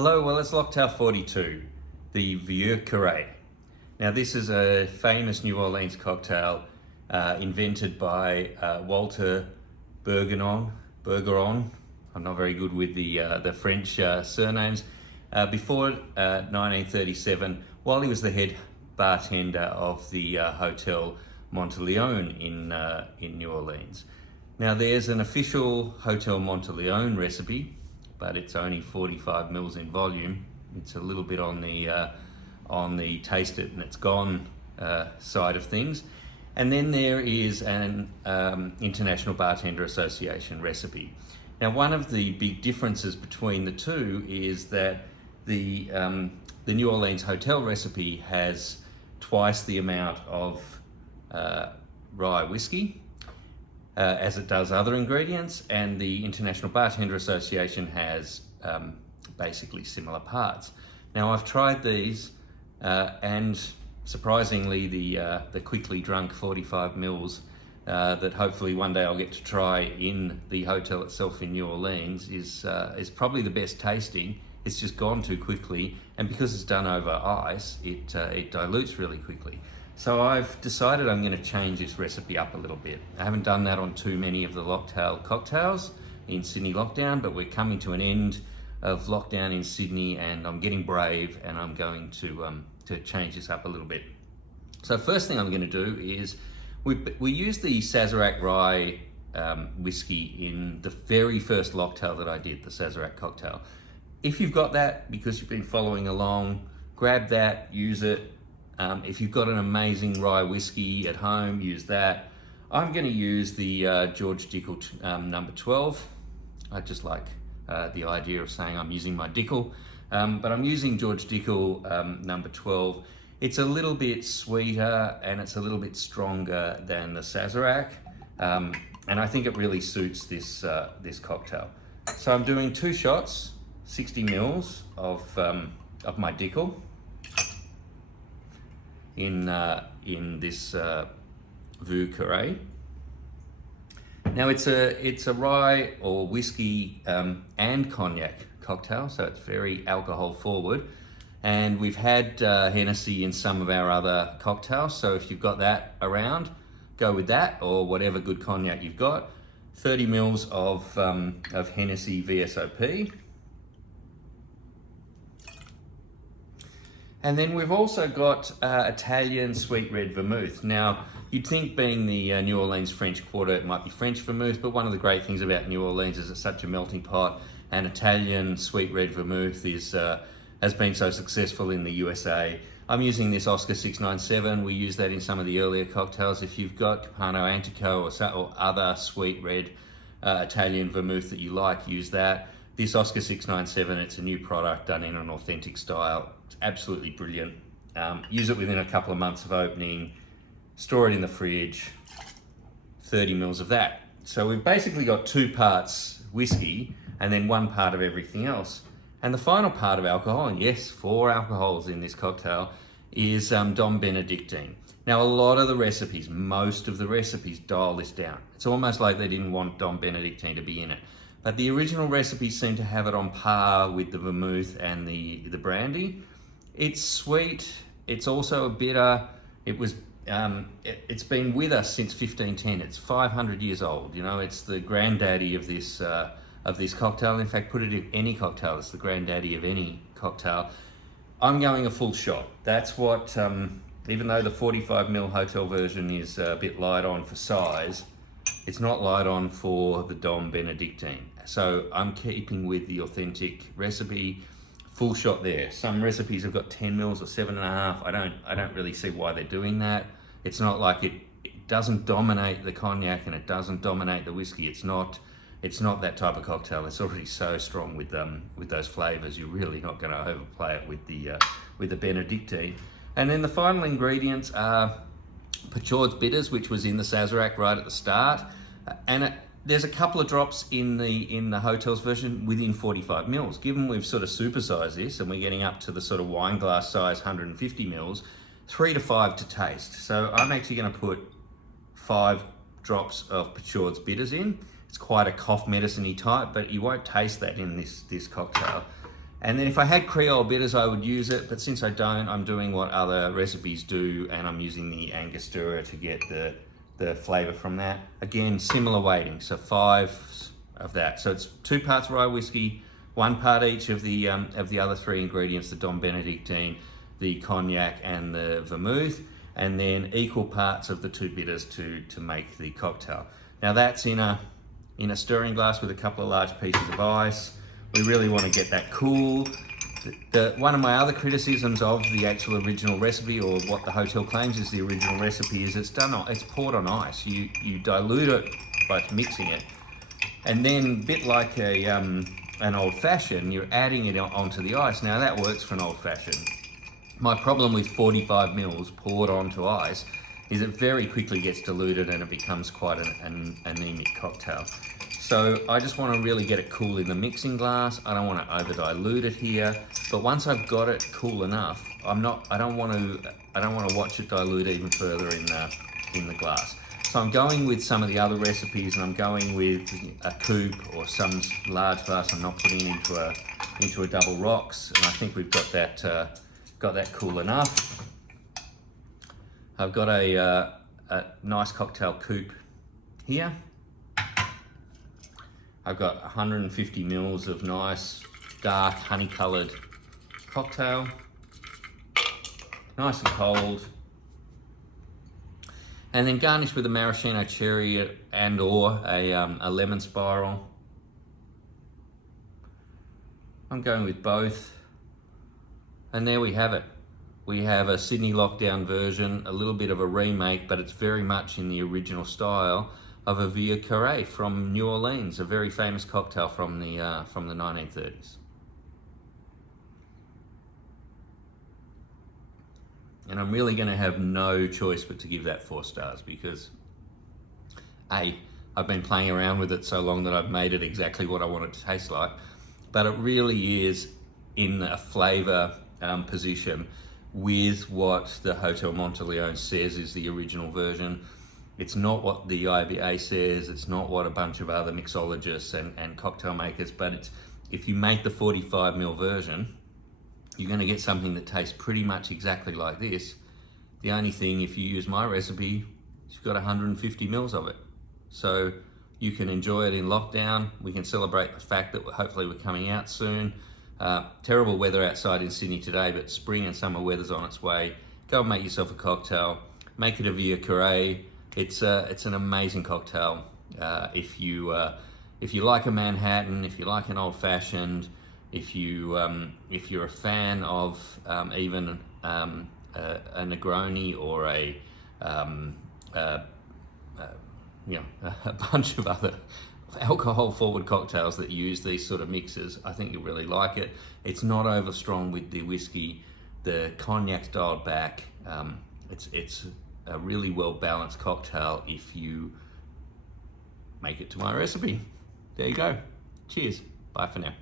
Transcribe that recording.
Hello, well it's Locktail 42, the Vieux Carré. Now this is a famous New Orleans cocktail invented by Walter Bergeron. I'm not very good with the French surnames. Before 1937, while he was the head bartender of the Hotel Monteleone in New Orleans. Now there's an official Hotel Monteleone recipe, but it's only 45 mils in volume. It's a little bit on the taste it and it's gone side of things. And then there is an International Bartender Association recipe. Now one of the big differences between the two is that the New Orleans hotel recipe has twice the amount of rye whiskey as it does other ingredients, and the International Bartender Association has basically similar parts. Now I've tried these and surprisingly the quickly drunk 45 mils that hopefully one day I'll get to try in the hotel itself in New Orleans is probably the best tasting. It's just gone too quickly, and because it's done over ice, it dilutes really quickly. So I've decided I'm going to change this recipe up a little bit. I haven't done that on too many of the Locktail cocktails in Sydney lockdown, but we're coming to an end of lockdown in Sydney, and I'm getting brave, and I'm going to change this up a little bit. So first thing I'm going to do is we used the Sazerac rye whiskey in the very first Locktail that I did, the Sazerac cocktail. If you've got that, because you've been following along, grab that, use it. If you've got an amazing rye whiskey at home, use that. I'm going to use the George Dickel number 12. I just like the idea of saying I'm using my Dickel, but I'm using George Dickel number 12. It's a little bit sweeter and it's a little bit stronger than the Sazerac, and I think it really suits this cocktail. So I'm doing 2 shots, 60 mils of my Dickel in this Vieux Carré. Now it's a rye or whiskey and cognac cocktail, so it's very alcohol forward. And we've had Hennessy in some of our other cocktails, so if you've got that around, go with that, or whatever good cognac you've got. 30 mils of Hennessy VSOP. And then we've also got Italian sweet red vermouth. Now, you'd think being the New Orleans French Quarter, it might be French vermouth, but one of the great things about New Orleans is it's such a melting pot, and Italian sweet red vermouth has been so successful in the USA. I'm using this Oscar 697. We use that in some of the earlier cocktails. If you've got Capano Antico or other sweet red Italian vermouth that you like, use that. This Oscar 697, it's a new product done in an authentic style. It's absolutely brilliant. Use it within a couple of months of opening, store it in the fridge, 30 mils of that. So we've basically got 2 parts whiskey and then 1 part of everything else. And the final part of alcohol, and yes, 4 alcohols in this cocktail, is Dom Benedictine. Now a lot of the recipes, most of the recipes dial this down. It's almost like they didn't want Dom Benedictine to be in it. But the original recipes seem to have it on par with the vermouth and the brandy. It's sweet, it's also a bitter. It's been with us since 1510. It's 500 years old. You know, it's the granddaddy of this cocktail. In fact, put it in any cocktail, it's the granddaddy of any cocktail. I'm going a full shot. That's what, even though the 45 ml hotel version is a bit light on for size, it's not light on for the Dom Benedictine. So I'm keeping with the authentic recipe, full shot there. Some recipes have got 10 mils or 7.5. I don't really see why they're doing that. It's not like it doesn't dominate the cognac and it doesn't dominate the whiskey. It's not that type of cocktail. It's already so strong with those flavors. You're really not going to overplay it with the Benedictine. And then the final ingredients are Pachord's bitters, which was in the Sazerac right at the start, and there's a couple of drops in the hotel's version within 45 mils. Given we've sort of supersized this and we're getting up to the sort of wine glass size 150 mils, 3 to 5 to taste. So I'm actually going to put 5 drops of Pachord's bitters in. It's quite a cough medicine-y type, but you won't taste that in this cocktail. And then if I had Creole bitters, I would use it, but since I don't, I'm doing what other recipes do, and I'm using the Angostura to get the flavor from that. Again, similar weighting, so 5 of that. So it's 2 parts rye whiskey, 1 part each of the other 3 ingredients, the Dom Benedictine, the cognac, and the vermouth, and then equal parts of the 2 bitters to make the cocktail. Now that's in a stirring glass with a couple of large pieces of ice. We really want to get that cool. One of my other criticisms of the actual original recipe, or what the hotel claims is the original recipe, is it's poured on ice. You dilute it by mixing it, and then a bit like an old fashioned, you're adding it onto the ice. Now that works for an old fashioned. My problem with 45 mils poured onto ice is it very quickly gets diluted and it becomes quite an anemic cocktail. So I just want to really get it cool in the mixing glass. I don't want to over dilute it here, but once I've got it cool enough, I don't want to watch it dilute even further in the glass. So I'm going with some of the other recipes, and I'm going with a coupe or some large glass. I'm not putting into a double rocks, and I think we've got that cool enough. I've got a nice cocktail coupe here. I've got 150 mils of nice dark honey-coloured cocktail, nice and cold, and then garnished with a maraschino cherry and or a lemon spiral. I'm going with both, and there we have it. We have a Sydney Lockdown version, a little bit of a remake, but it's very much in the original style of a Vieux Carré from New Orleans, a very famous cocktail from the 1930s. And I'm really going to have no choice but to give that 4 stars, because I've been playing around with it so long that I've made it exactly what I want it to taste like, but it really is in a flavor position with what the Hotel Monteleone says is the original version. It's not what the IBA says, it's not what a bunch of other mixologists and cocktail makers, but if you make the 45 ml version, you're going to get something that tastes pretty much exactly like this. The only thing, if you use my recipe, you've got 150 mils of it. So you can enjoy it in lockdown. We can celebrate the fact that hopefully we're coming out soon. Terrible weather outside in Sydney today, but spring and summer weather's on its way. Go and make yourself a cocktail. Make it a Vieux Carré. It's an amazing cocktail. If you like a Manhattan, if you like an old fashioned, if you're a fan of even a Negroni or a bunch of other alcohol forward cocktails that use these sort of mixes, I think you'll really like it. It's not over strong with the whiskey. The cognac's dialed back. It's a really well balanced cocktail if you make it to my recipe. There you go. Cheers. Bye for now.